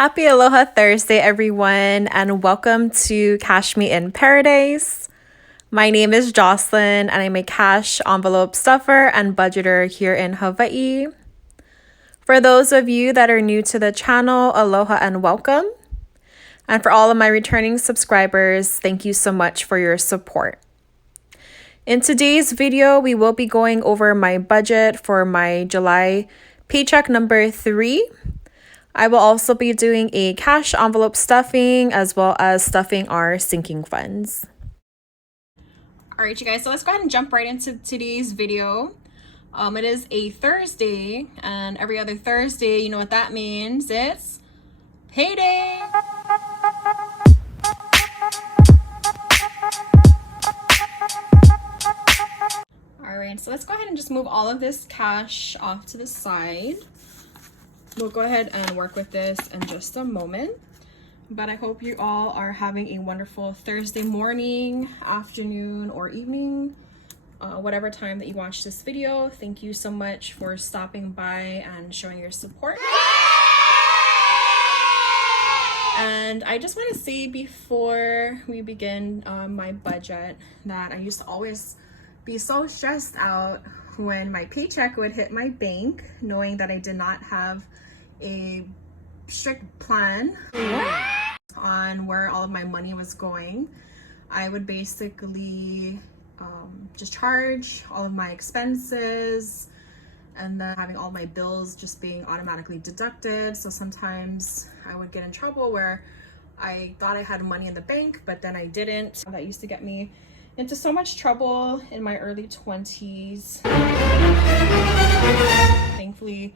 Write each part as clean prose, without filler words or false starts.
Happy Aloha Thursday, everyone, and welcome to Cash Me in Paradise. My name is Jocelyn, and I'm a cash envelope stuffer and budgeter here in Hawaii. For those of you that are new to the channel, aloha and welcome. And for all of my returning subscribers, thank you so much for your support. In today's video, we will be going over my budget for my July paycheck number 3. I will also be doing a cash envelope stuffing as well as stuffing our sinking funds. All right, you guys, so let's go ahead and jump right into today's video. It is a Thursday, and every other Thursday, you know what that means? It's payday. All right, so let's go ahead and just move all of this cash off to the side. We'll go ahead and work with this in just a moment. But I hope you all are having a wonderful Thursday morning, afternoon, or evening, whatever time that you watch this video. Thank you so much for stopping by and showing your support. And I just want to say before we begin my budget that I used to always be so stressed out when my paycheck would hit my bank, knowing that I did not have a strict plan on where all of my money was going. I would basically just charge all of my expenses and then having all my bills just being automatically deducted. So sometimes I would get in trouble where I thought I had money in the bank, but then I didn't. That used to get me into so much trouble in my early 20s. Thankfully,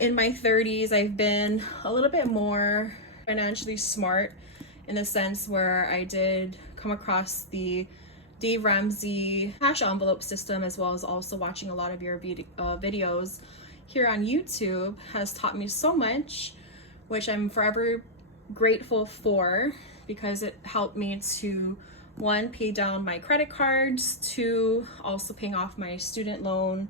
in my 30s, I've been a little bit more financially smart in the sense where I did come across the Dave Ramsey cash envelope system, as well as also watching a lot of your videos here on YouTube has taught me so much, which I'm forever grateful for, because it helped me to, 1, pay down my credit cards, 2, also paying off my student loan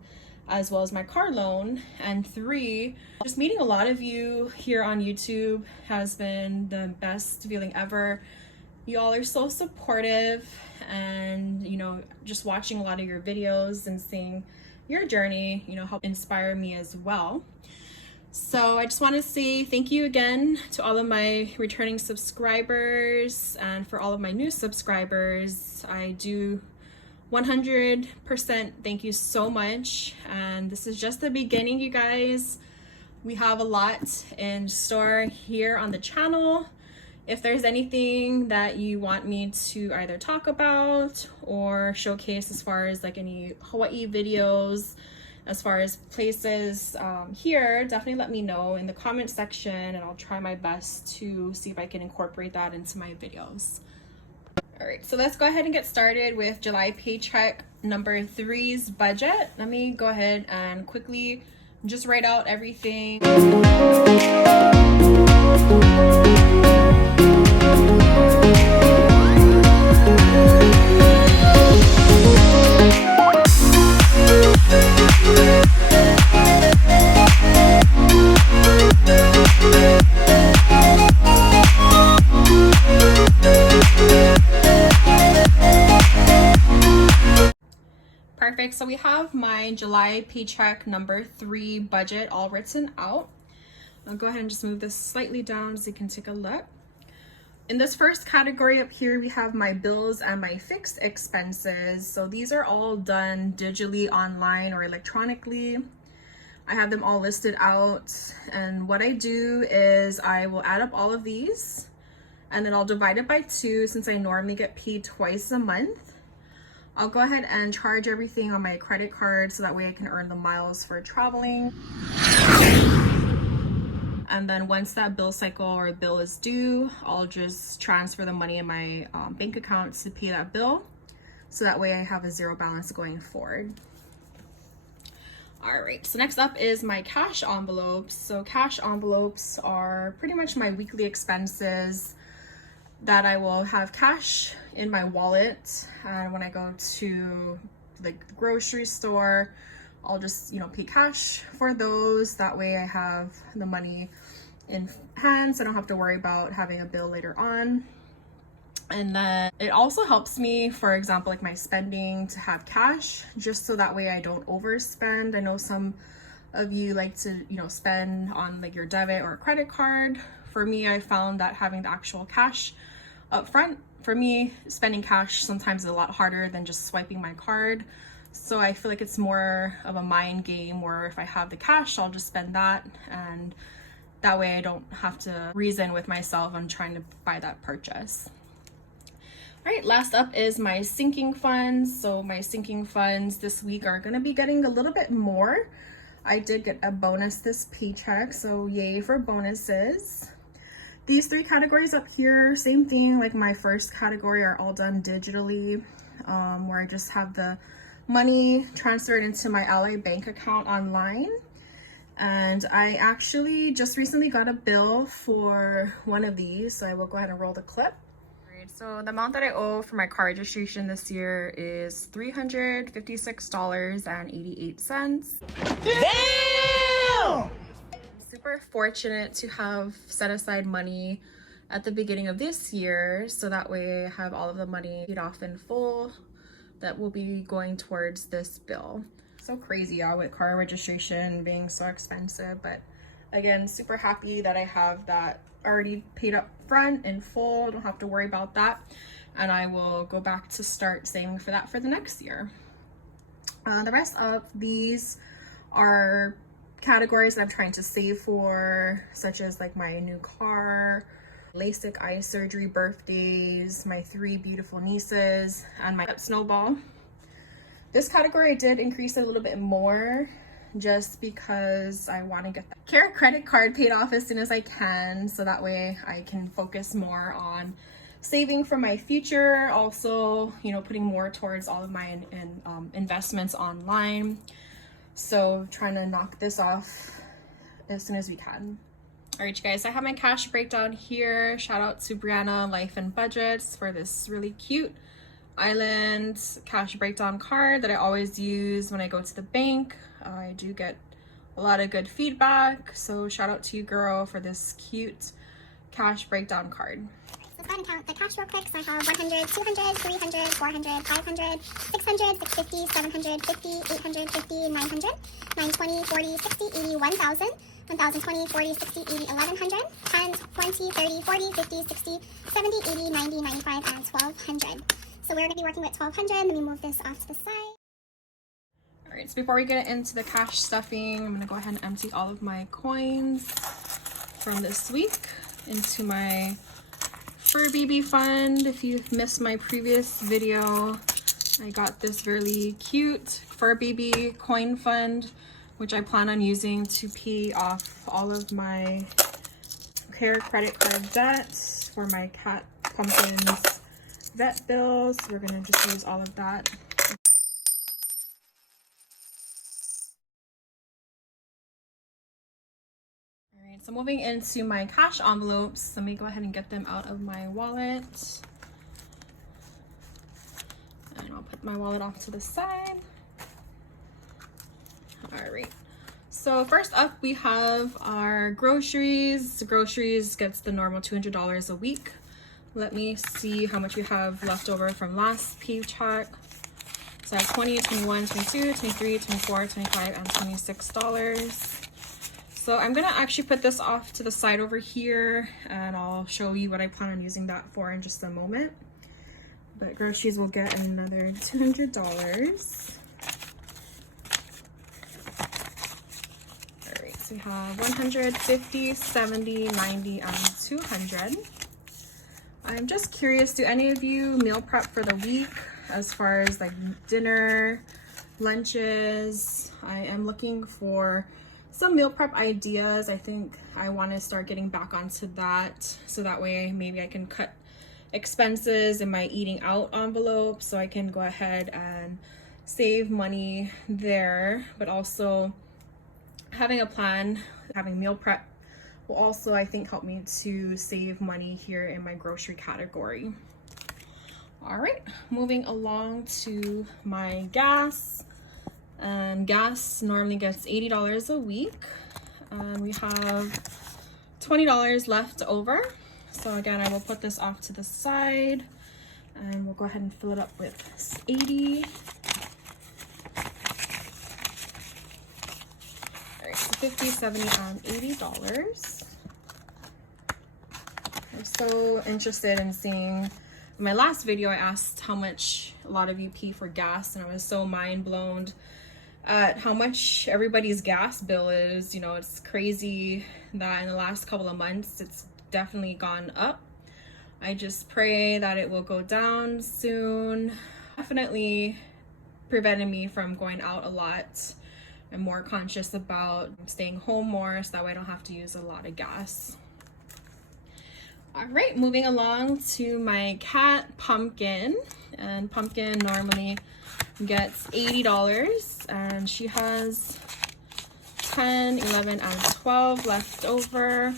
as well as my car loan, and 3, just meeting a lot of you here on YouTube has been the best feeling ever. You all are so supportive, and just watching a lot of your videos and seeing your journey help inspire me as well. So I just want to say thank you again to all of my returning subscribers, and for all of my new subscribers, I do 100% thank you so much. And this is just the beginning, you guys. We have a lot in store here on the channel. If there's anything that you want me to either talk about or showcase as far as like any Hawaii videos, as far as places here, definitely let me know in the comment section, and I'll try my best to see if I can incorporate that into my videos. All right, so let's go ahead and get started with July paycheck number 3's budget. Let me go ahead and quickly just write out everything. Perfect. So we have my July paycheck number 3 budget all written out. I'll go ahead and just move this slightly down so you can take a look. In this first category up here, we have my bills and my fixed expenses. So these are all done digitally, online, or electronically. I have them all listed out. And what I do is I will add up all of these, and then I'll divide it by 2 since I normally get paid twice a month. I'll go ahead and charge everything on my credit card so that way I can earn the miles for traveling. And then once that bill cycle or bill is due, I'll just transfer the money in my bank account to pay that bill. So that way I have a 0 balance going forward. All right, so next up is my cash envelopes. So cash envelopes are pretty much my weekly expenses that I will have cash in my wallet, and when I go to the grocery store, I'll just pay cash for those. That way I have the money in hand, so I don't have to worry about having a bill later on. And then it also helps me, for example, like my spending, to have cash, just so that way I don't overspend. I know some of you like to, you know, spend on like your debit or credit card. For me, I found that having the actual cash up front, for me, spending cash sometimes is a lot harder than just swiping my card. So I feel like it's more of a mind game where if I have the cash, I'll just spend that, and that way I don't have to reason with myself on trying to buy that purchase. All right, last up is my sinking funds. So my sinking funds this week are gonna be getting a little bit more. I did get a bonus this paycheck, so yay for bonuses. These three categories up here, same thing, like my first category, are all done digitally, where I just have the money transferred into my Ally bank account online. And I actually just recently got a bill for one of these, so I will go ahead and roll the clip. So the amount that I owe for my car registration this year is $356.88. Damn! Super fortunate to have set aside money at the beginning of this year, so that way I have all of the money paid off in full that will be going towards this bill. So crazy, y'all, with car registration being so expensive, but again, super happy that I have that already paid up front in full. Don't have to worry about that, and I will go back to start saving for that for the next year. The rest of these are categories that I'm trying to save for, such as like my new car, LASIK eye surgery, birthdays, my 3 beautiful nieces, and my snowball. This category I did increase it a little bit more, just because I want to get the Care credit card paid off as soon as I can, so that way I can focus more on saving for my future. Also, you know, putting more towards all of my investments online. So trying to knock this off as soon as we can. All right, you guys, I have my cash breakdown here. Shout out to Brianna Life and Budgets for this really cute island cash breakdown card that I always use when I go to the bank. I do get a lot of good feedback, so shout out to you, girl, for this cute cash breakdown card. Let's go ahead and count the cash real quick. So I have 100, 200, 300, 400, 500, 600, 650, 750, 850, 900, 920, 40, 60, 80, 1000, 1020, 40, 60, 80, 1100, 10, 20, 30, 40, 50, 60, 70, 80, 90, 95, and 1200. So we're going to be working with 1200. Let me move this off to the side. All right, so before we get into the cash stuffing, I'm going to go ahead and empty all of my coins from this week into my Fur Baby Fund. If you've missed my previous video, I got this really cute Fur Baby coin fund, which I plan on using to pay off all of my Care credit card debt for my cat Pumpkin's vet bills. We're gonna just use all of that. All right, so moving into my cash envelopes, let me go ahead and get them out of my wallet. And I'll put my wallet off to the side. All right. So first up, we have our groceries. Groceries gets the normal $200 a week. Let me see how much we have left over from last paycheck. So I have 20, 21, 22, 23, 24, 25, and $26. So I'm gonna actually put this off to the side over here, and I'll show you what I plan on using that for in just a moment. But groceries will get another $200. So we have 150, 70, 90, and 200. I'm just curious, do any of you meal prep for the week as far as like dinner, lunches? I am looking for some meal prep ideas. I think I want to start getting back onto that, so that way maybe I can cut expenses in my eating out envelope, so I can go ahead and save money there. But also having a plan, having meal prep will also, I think, help me to save money here in my grocery category. All right, moving along to my gas. Gas normally gets $80 a week. We have $20 left over. So again, I will put this off to the side and we'll go ahead and fill it up with 80. All right, so 50, 70, and $80. I'm so interested in seeing, in my last video I asked how much a lot of you pay for gas, and I was so mind blown at how much everybody's gas bill is. You know, it's crazy that in the last couple of months it's definitely gone up. I just pray that it will go down soon. Definitely prevented me from going out a lot. I'm more conscious about staying home more so that way I don't have to use a lot of gas. All right, moving along to my cat Pumpkin. And Pumpkin normally gets $80 and she has 10, 11, and 12 left over.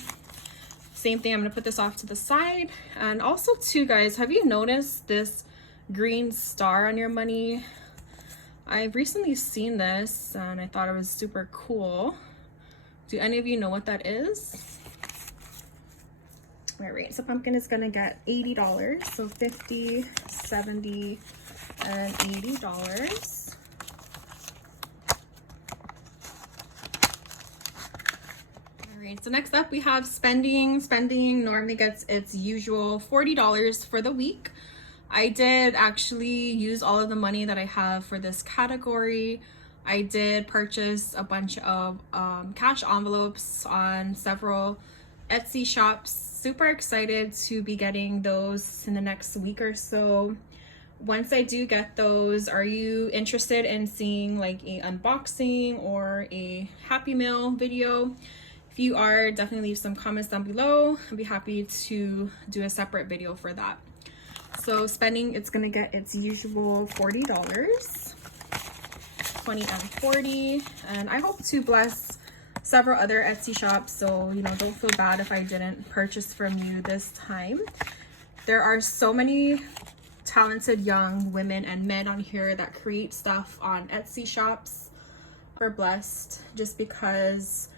Same thing, I'm gonna put this off to the side. And also too, guys, have you noticed this green star on your money? I've recently seen this and I thought it was super cool. Do any of you know what that is? All right, so Pumpkin is gonna get $80. So 50, 70, and $80. All right, so next up we have spending. Spending normally gets its usual $40 for the week. I did actually use all of the money that I have for this category. I did purchase a bunch of cash envelopes on several Etsy shops. Super excited to be getting those in the next week or so. Once I do get those, are you interested in seeing like a unboxing or a Happy Meal video? If you are, definitely leave some comments down below. I'd be happy to do a separate video for that. So spending, it's gonna get its usual $40, 20 and 40, and I hope to bless several other Etsy shops, so you know, don't feel bad if I didn't purchase from you this time. There are so many talented young women and men on here that create stuff on Etsy shops. We're blessed just because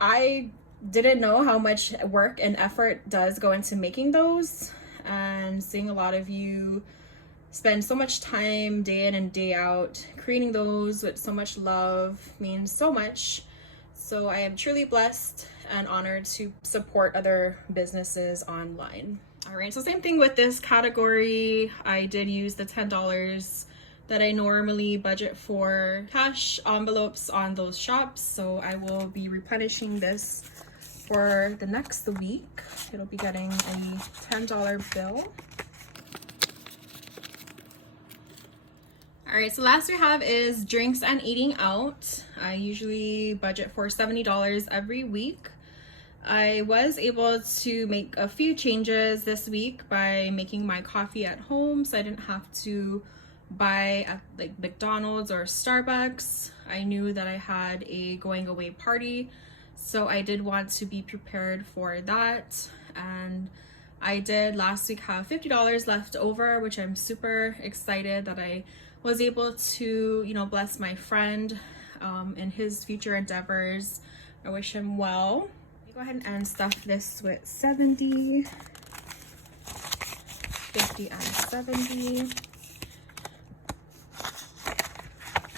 I didn't know how much work and effort does go into making those, and seeing a lot of you spend so much time day in and day out creating those with so much love means so much. So I am truly blessed and honored to support other businesses online. All right, so same thing with this category. I did use the $10 that I normally budget for cash envelopes on those shops. So I will be replenishing this for the next week. It'll be getting a $10 bill. All right, so last we have is drinks and eating out. I usually budget for $70 every week. I was able to make a few changes this week by making my coffee at home, so I didn't have to buy at like McDonald's or Starbucks. I knew that I had a going away party, so I did want to be prepared for that. And I did last week have $50 left over, which I'm super excited that I was able to, you know, bless my friend in his future endeavors. I wish him well. Let me go ahead and stuff this with 70, 50, and 70.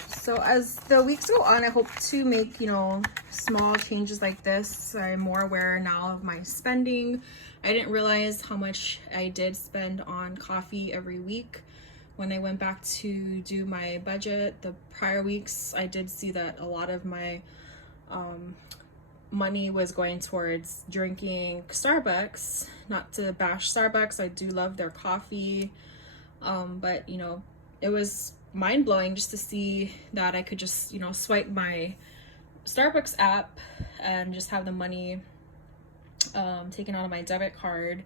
So as the weeks go on, I hope to make, you know, small changes like this. I'm more aware now of my spending. I didn't realize how much I did spend on coffee every week. When I went back to do my budget the prior weeks, I did see that a lot of my money was going towards drinking Starbucks. Not to bash Starbucks, I do love their coffee, but you know, it was mind-blowing just to see that I could just, you know, swipe my Starbucks app and just have the money taken out of my debit card.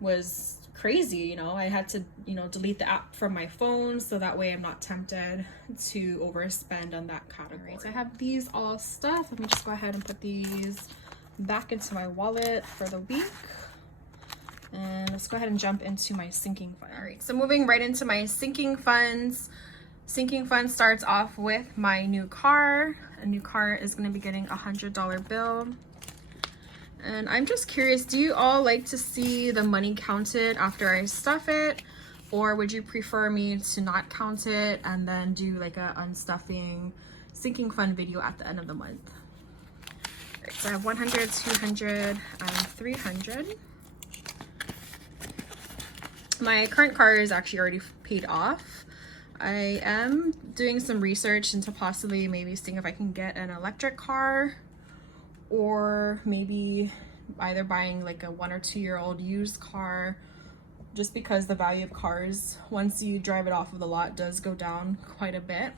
Was crazy. You know, I had to, you know, delete the app from my phone so that way I'm not tempted to overspend on that category. So I have these all stuffed. Let me just go ahead and put these back into my wallet for the week. And let's go ahead and jump into my sinking fund. All right, so moving right into my sinking funds. Sinking fund starts off with my new car. A new car is going to be getting a $100 bill. And I'm just curious, do you all like to see the money counted after I stuff it? Or would you prefer me to not count it and then do like a unstuffing sinking fund video at the end of the month? All right, so I have 100, 200, and 300. My current car is actually already paid off. I am doing some research into possibly maybe seeing if I can get an electric car, or maybe either buying like a 1 or 2 year old used car, just because the value of cars once you drive it off of the lot does go down quite a bit.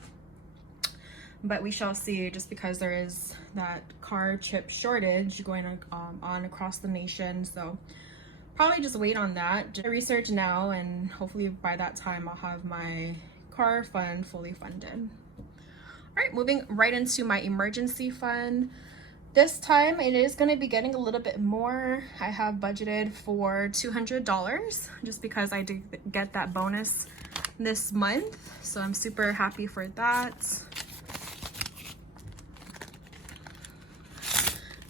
But we shall see, just because there is that car chip shortage going on across the nation. So probably just wait on that. Just research now, and hopefully by that time I'll have my car fund fully funded. All right, moving right into my emergency fund. This time it is going to be getting a little bit more. I have budgeted for $200 just because I did get that bonus this month. So I'm super happy for that.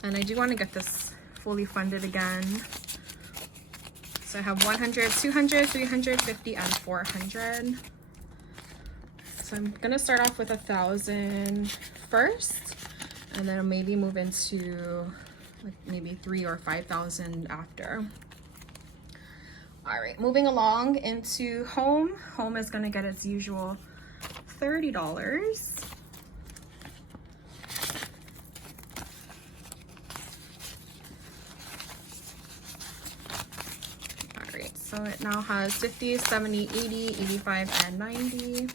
And I do want to get this fully funded again. So I have 100, 200, 350, and 400. So I'm going to start off with 1,000 first. And then I'll maybe move into like maybe 3,000 or 5,000 after. All right, moving along into home. Home is gonna get its usual $30. All right, so it now has 50, 70, 80, 85, and 90.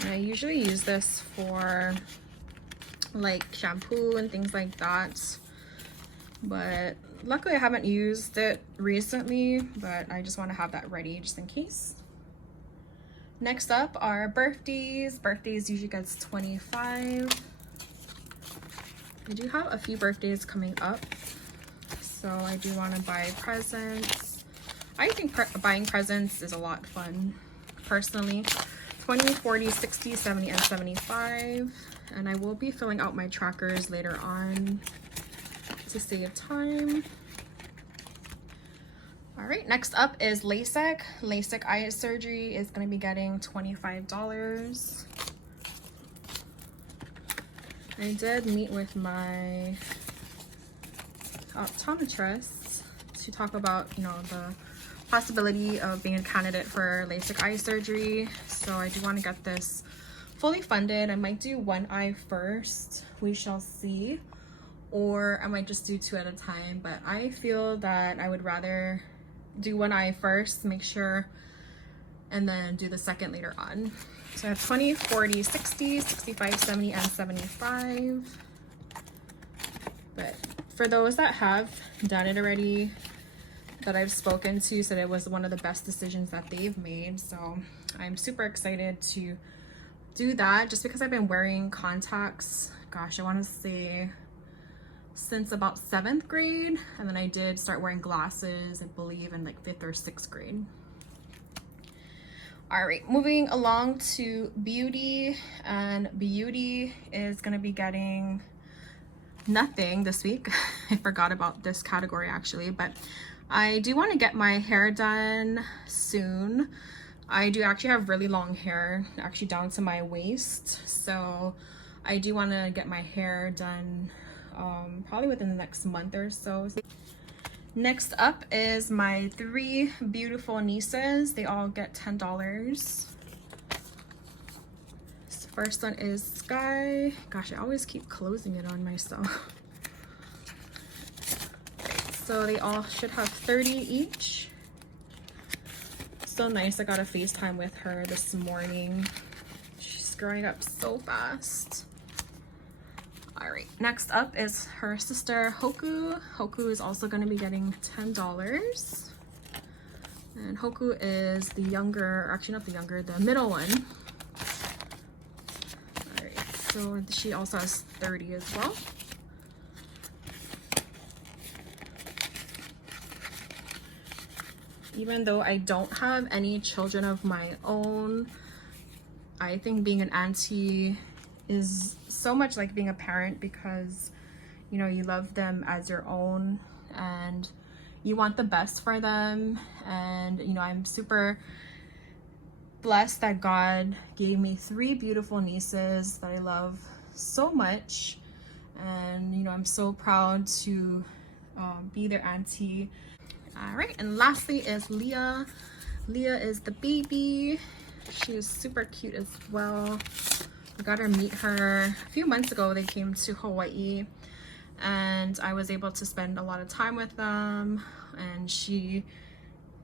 And I usually use this for like shampoo and things like that, but luckily I haven't used it recently, but I just want to have that ready just in case. Next up are birthdays. Birthdays usually gets 25. I do have a few birthdays coming up, so I do want to buy presents. I think buying presents is a lot of fun personally. 20, 40, 60, 70, and 75. And I will be filling out my trackers later on to save time. All right, next up is LASIK. LASIK eye surgery is going to be getting $25. I did meet with my optometrist to talk about, you know, the possibility of being a candidate for LASIK eye surgery. So I do want to get this fully funded. I might do one eye first, we shall see, or I might just do 2 at a time, but I feel that I would rather do one eye first, make sure, and then do the second later on. So I have 20, 40, 60, 65, 70, and 75. But for those that have done it already, that I've spoken to, said it was one of the best decisions that they've made. So I'm super excited to do that, just because I've been wearing contacts, gosh, I want to say since about 7th grade, and then I did start wearing glasses, I believe, in like 5th or 6th grade. All right, moving along to beauty, and beauty is going to be getting nothing this week. I forgot about this category actually, but I do want to get my hair done soon. I do actually have really long hair, actually down to my waist, so I do want to get my hair done probably within the next month or so. Next up is my 3 beautiful nieces. They all get $10. So first one is Sky. Gosh, I always keep closing it on myself. So they all should have 30 each. So nice. I got a FaceTime with her this morning. She's growing up so fast. All right, next up is her sister Hoku. Hoku is also going to be getting $10. And Hoku is the younger, actually not the younger, the middle one. All right, so she also has 30 as well. Even though I don't have any children of my own, I think being an auntie is so much like being a parent, because you know, you love them as your own and you want the best for them. And you know, I'm super blessed that God gave me 3 beautiful nieces that I love so much. And you know, I'm so proud to be their auntie. All right, and lastly is Leah. Leah is the baby. She is super cute as well. I got to meet her a few months ago. They came to Hawaii and I was able to spend a lot of time with them, and she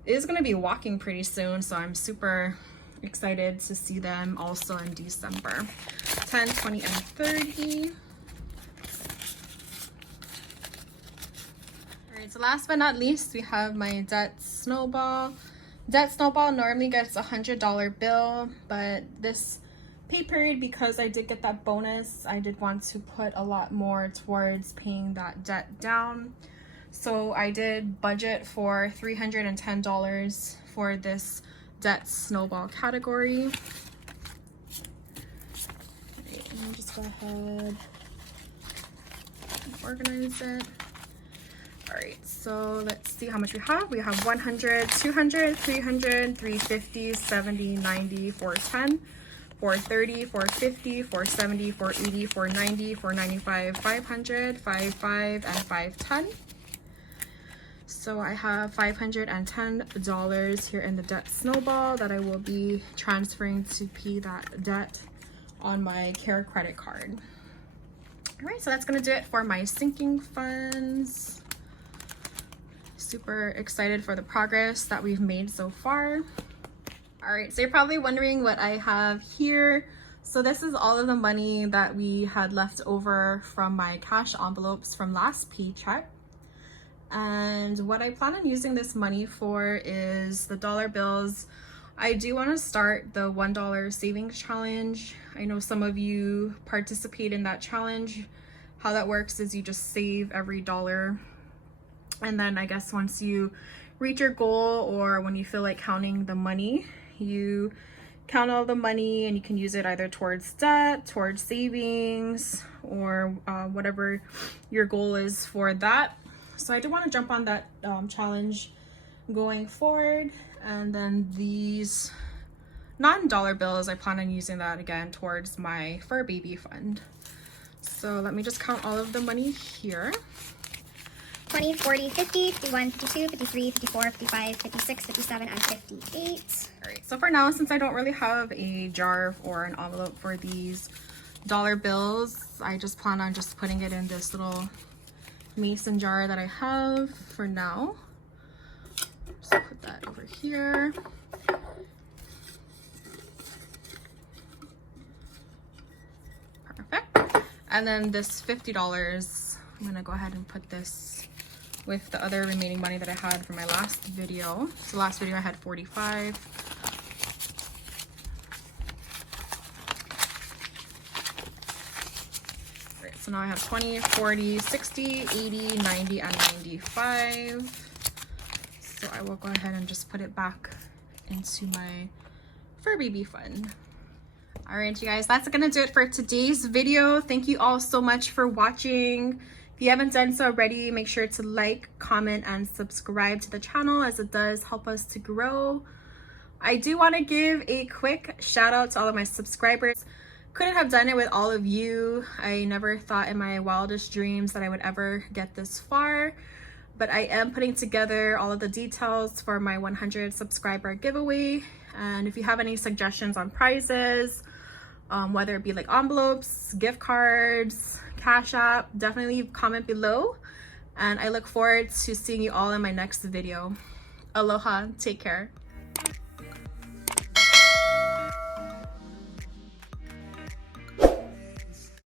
is going to be walking pretty soon, so I'm super excited to see them also in December. 10, 20, and 30. Alright, so last but not least, we have my debt snowball. Debt snowball normally gets a $100 bill, but this pay period, because I did get that bonus, I did want to put a lot more towards paying that debt down. So I did budget for $310 for this debt snowball category. Right, let me just go ahead and organize it. All right, so let's see how much we have. We have 100, 200, 300, 350, 70, 90, 410, 430, 450, 470, 480, 490, 495, 500, 55, and 510. So I have $510 here in the debt snowball that I will be transferring to pay that debt on my Care credit card. All right, so that's gonna do it for my sinking funds. Super excited for the progress that we've made so far. All right, so you're probably wondering what I have here. So this is all of the money that we had left over from my cash envelopes from last paycheck. And what I plan on using this money for is the dollar bills. I do want to start the $1 savings challenge. I know some of you participate in that challenge. How that works is you just save every dollar, and then I guess once you reach your goal, or when you feel like counting the money, you count all the money and you can use it either towards debt, towards savings, or whatever your goal is for that. So I do want to jump on that challenge going forward. And then these non-dollar bills, I plan on using that again towards my fur baby fund. So let me just count all of the money here. 20, 40, 50, 51, 52, 53, 54, 55, 56, 57, and 58. All right, so for now, since I don't really have a jar or an envelope for these dollar bills, I just plan on just putting it in this little mason jar that I have for now. Just put that over here. Perfect. And then this $50, I'm gonna go ahead and put this with the other remaining money that I had from my last video. So last video I had 45. Right, so now I have 20, 40, 60, 80, 90, and 95. So I will go ahead and just put it back into my fur baby fund. All right, you guys, that's gonna do it for today's video. Thank you all so much for watching. If you haven't done so already, make sure to like, comment, and subscribe to the channel, as it does help us to grow. I do want to give a quick shout out to all of my subscribers. Couldn't have done it with all of you. I never thought in my wildest dreams that I would ever get this far, but I am putting together all of the details for my 100 subscriber giveaway. And if you have any suggestions on prizes, whether it be like envelopes, gift cards, Cash App, definitely comment below. And I look forward to seeing you all in my next video. Aloha, take care.